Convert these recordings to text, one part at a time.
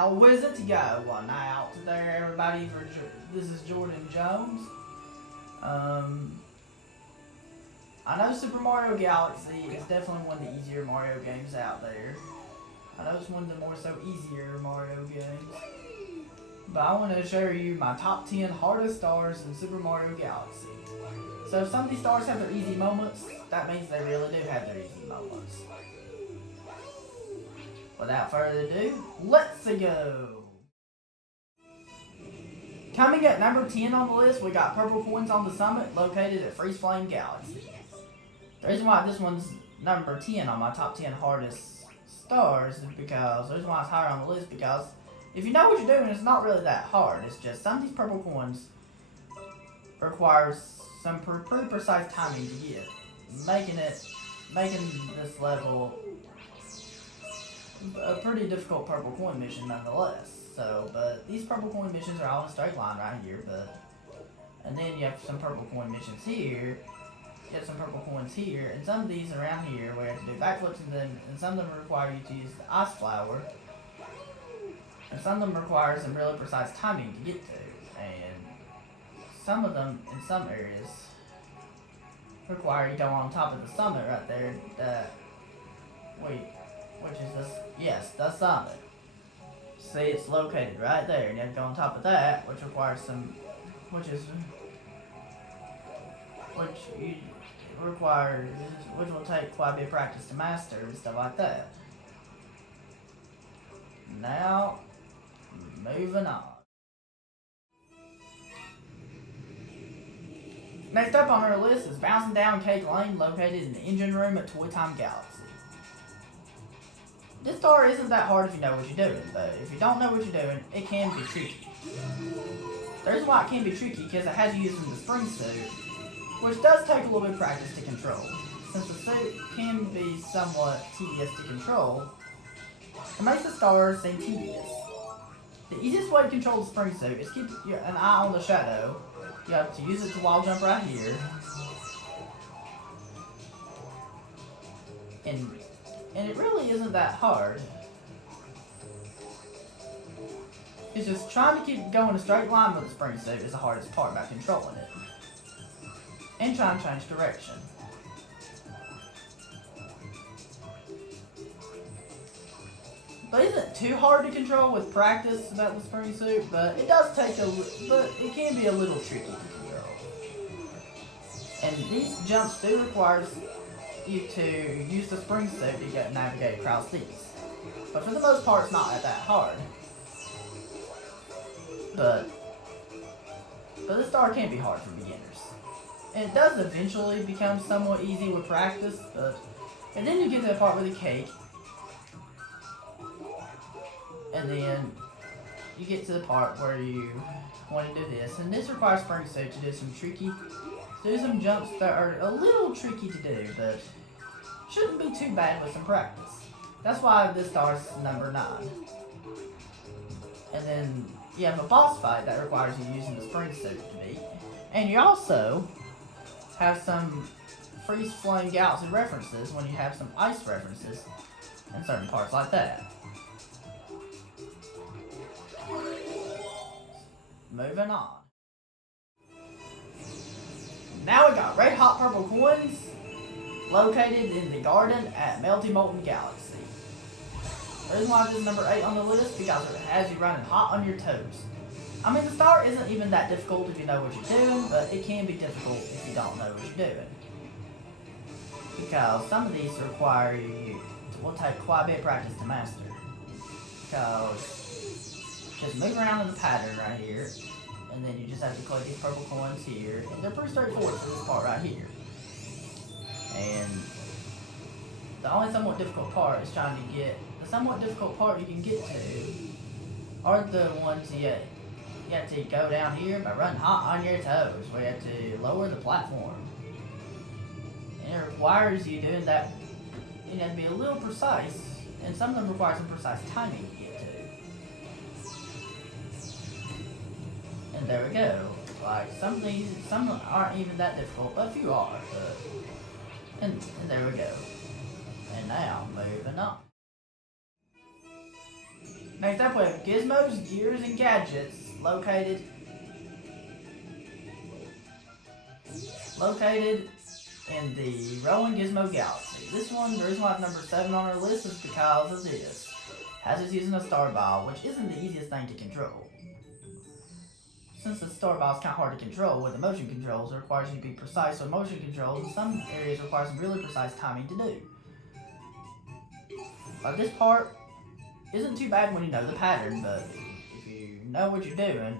How is it to go? Well, now there, everybody. This is Jordan Jones. I know Super Mario Galaxy is definitely one of the easier Mario games out there. I know it's one of the more so easier Mario games. But I want to show you my top 10 hardest stars in Super Mario Galaxy. So if some of these stars have their easy moments, that means they really do have their easy moments. Without further ado, let's go! Coming at number 10 on the list, we got Purple Coins on the Summit, located at Freeze Flame Galaxy. The reason why this one's number 10 on my top 10 hardest stars is because, the reason why it's higher on the list because if you know what you're doing, it's not really that hard. It's just some of these purple coins requires some pretty precise timing to get, making this level a pretty difficult purple coin mission nonetheless. So, but these purple coin missions are all in a straight line right here, and then you have some purple coin missions here, you have some purple coins here, and some of these around here where you have to do backflips, and some of them require you to use the ice flower, and some of them require some really precise timing to get to, and some of them, in some areas, require you to go on top of the summit right there, which is this, yes, the summit. See, it's located right there, and you have to go on top of that, which requires which will take quite a bit of practice to master and stuff like that. Now, moving on. Next up on our list is Bouncing Down Cake Lane, located in the engine room at Toy Time Galaxy. This star isn't that hard if you know what you're doing, but if you don't know what you're doing, it can be tricky. The reason why it can be tricky because it has you using the spring suit, which does take a little bit of practice to control. Since the suit can be somewhat tedious to control, it makes the stars seem tedious. The easiest way to control the spring suit is keep an eye on the shadow. You have to use it to wall jump right here. And it really isn't that hard. It's just trying to keep going a straight line with the spring suit is the hardest part about controlling it. And trying to change direction. But it isn't too hard to control with practice about the spring suit, but it does take but it can be a little tricky to control. And these jumps do require you to use the spring suit to navigate across these. But for the most part, it's not that hard. But this star can be hard for beginners. And it does eventually become somewhat easy with practice, and then you get to the part with the cake, and then you get to the part where you want to do this, and this requires spring suit to do some jumps that are a little tricky to do, but shouldn't be too bad with some practice. That's why this star is number 9. And then you have a boss fight that requires you using the spring suit to beat, and you also have some Freeze Flame Galaxy references when you have some ice references in certain parts like that. Moving on. Now we got Red Hot Purple Coins located in the garden at Melty Molten Galaxy. The reason why this is number 8 on the list because it has you running hot on your toes. I mean, the star isn't even that difficult if you know what you're doing, but it can be difficult if you don't know what you're doing. Because some of these will take quite a bit of practice to master. Because just move around in the pattern right here, and then you just have to collect these purple coins here, and they're pretty straightforward for this part right here. And the only somewhat difficult part is trying to get, the somewhat difficult part you can get to are the ones you have to go down here by running hot on your toes, where you have to lower the platform. And it requires you doing that, you have to be a little precise, and some of them require some precise timing to get to. And there we go. Like, some aren't even that difficult, but a few are. And there we go. And now, moving on. Next up we have gizmos, gears, and gadgets located in the Rolling Gizmo Galaxy. This one, the reason why it's number 7 on our list is because of this. Has us using a star ball, which isn't the easiest thing to control. Since the star ball is kind of hard to control with the motion controls, it requires you to be precise. So motion controls in some areas require some really precise timing to do. This part isn't too bad when you know the pattern, but if you know what you're doing,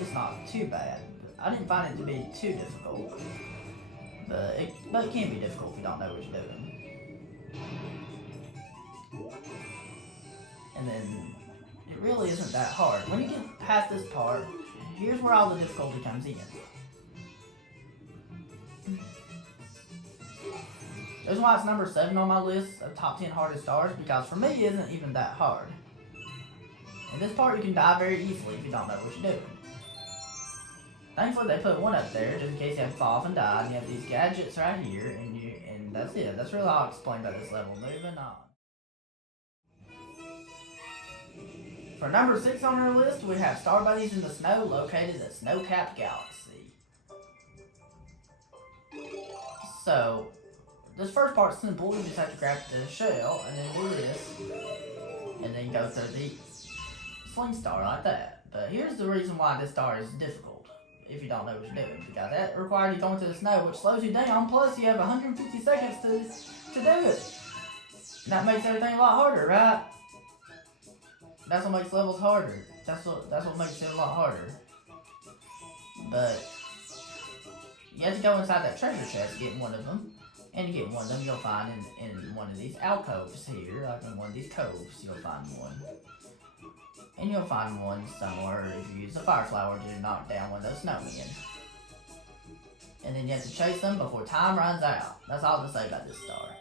it's not too bad. I didn't find it to be too difficult, but it can be difficult if you don't know what you're doing. And then it really isn't that hard. When you get past this part, here's where all the difficulty comes in. That's why it's number 7 on my list of top 10 hardest stars, because for me it isn't even that hard. In this part you can die very easily if you don't know what you're doing. Thankfully they put one up there just in case you have to fall off and die, and you have these gadgets right here, and that's it. That's really all I'll explain about this level. Moving on. For number 6 on our list, we have star buddies in the snow located at Snow-Capped Galaxy. So, this first part's simple. You just have to grab the shell and then do this, and then go through the sling star like that. But here's the reason why this star is difficult if you don't know what you're doing, because that requires you going to the snow, which slows you down. Plus, you have 150 seconds to do it. And that makes everything a lot harder, right? That's what makes levels harder. That's what makes it a lot harder. But you have to go inside that treasure chest to get one of them. And to get one of them, you'll find in one of these alcoves here, like in one of these coves, you'll find one. And you'll find one somewhere if you use the fire flower to knock down one of those snowmen. And then you have to chase them before time runs out. That's all to say about this star.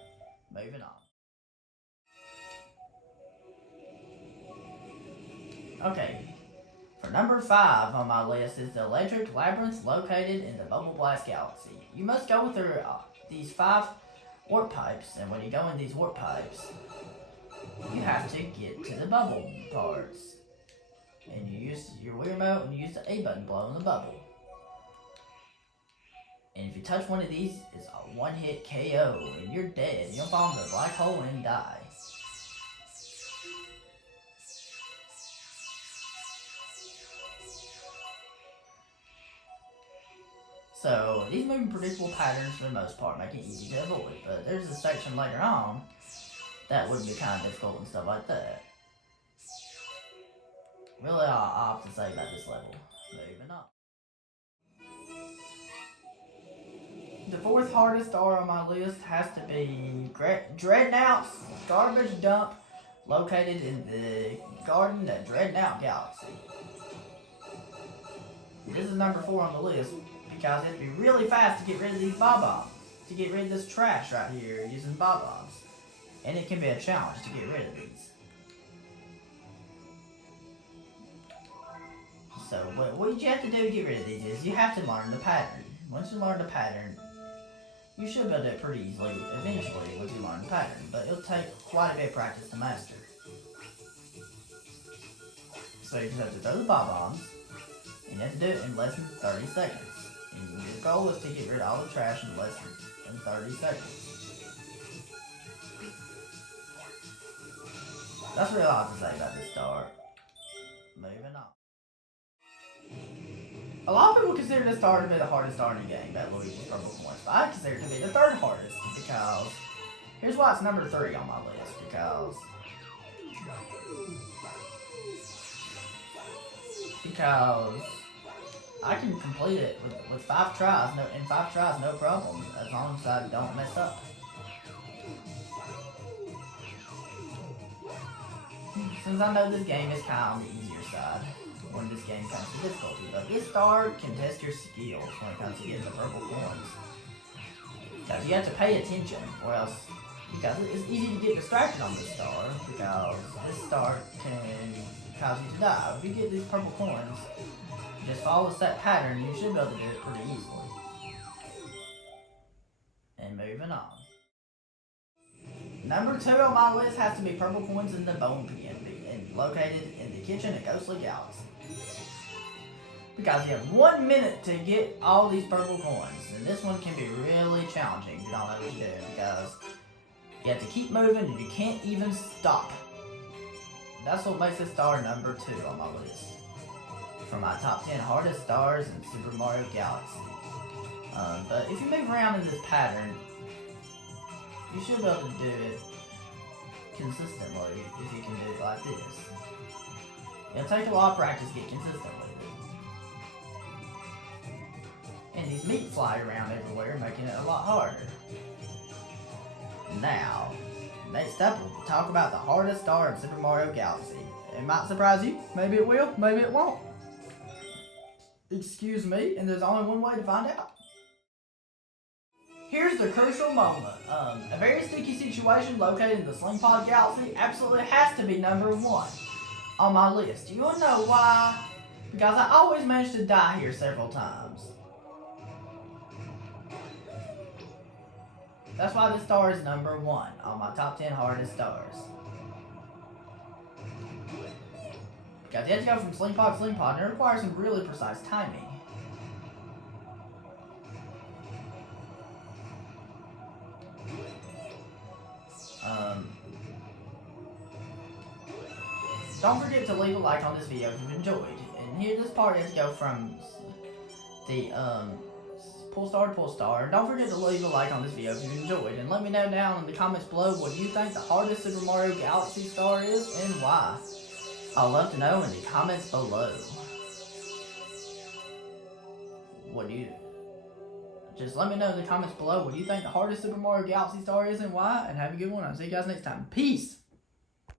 Moving on. Okay, for number 5 on my list is the Electric Labyrinth located in the Bubble Blast Galaxy. You must go through these 5 warp pipes, and when you go in these warp pipes, you have to get to the bubble parts. And you use your Wii remote and you use the A button below in the bubble. And if you touch one of these, it's a one-hit KO, and you're dead. You'll fall into a black hole and die. So, these move in predictable patterns for the most part, make it easy to avoid. But there's a section later on that would be kind of difficult and stuff like that. Really all I have to say about this level. Moving on. The 4th hardest star on my list has to be Dreadnought's garbage dump located in the garden at Dreadnought Galaxy. This is number 4 on the list because it has to be really fast to get rid of these bob-bombs. To get rid of this trash right here using bob-bombs. And it can be a challenge to get rid of these. So what you have to do to get rid of these is you have to learn the pattern. Once you learn the pattern, you should be able to do it pretty easily eventually once you learn the pattern. But it'll take quite a bit of practice to master. So you just have to throw the bob-bombs, and you have to do it in less than 30 seconds. And your goal is to get rid of all the trash in less than 30 seconds. That's really all I have to say about this star. Moving on. A lot of people consider this star to be the hardest star in the game, that Luigi's Purple Coins, but I consider it to be the 3rd hardest, because here's why it's number 3 on my list, because I can complete it with 5 tries, in 5 tries, no problem, as long as I don't mess up. Since I know this game is kind of on the easier side when this game comes to difficulty, but this star can test your skills when it comes to getting the purple coins. Because you have to pay attention, or else, because it's easy to get distracted on this star, because this star can cause you to die. If you get these purple coins, just follow a set pattern, you should be able to do it pretty easily. And moving on. Number 2 on my list has to be purple coins in the bone pin. located in the kitchen at Ghostly Galaxy. Because you have 1 minute to get all these purple coins, and this one can be really challenging if you don't know what you're doing, because you have to keep moving and you can't even stop. That's what makes this star number 2 on my list for my top 10 hardest stars in Super Mario Galaxy. But if you move around in this pattern, you should be able to do it consistently if you can do it like this. It'll take a lot of practice to get consistent with it. And these meat fly around everywhere, making it a lot harder. Now, next up, we'll talk about the hardest star in Super Mario Galaxy. It might surprise you, maybe it will, maybe it won't. Excuse me, and there's only one way to find out. Here's the crucial moment. A very sticky situation located in the Sling Pod Galaxy absolutely has to be number 1 on my list. You wanna know why? Because I always manage to die here several times. That's why this star is number 1 on my top 10 hardest stars. Because you have to go from Sling Pod to Sling Pod, and it requires some really precise timing. Don't forget to leave a like on this video if you've enjoyed. And here, this part, you have to go from the pull star to pull star. Don't forget to leave a like on this video if you enjoyed, and let me know down in the comments below what you think the hardest Super Mario Galaxy star is and why. I'd love to know in the comments below. Just let me know in the comments below what you think the hardest Super Mario Galaxy star is and why, and have a good one. I'll see you guys next time. Peace!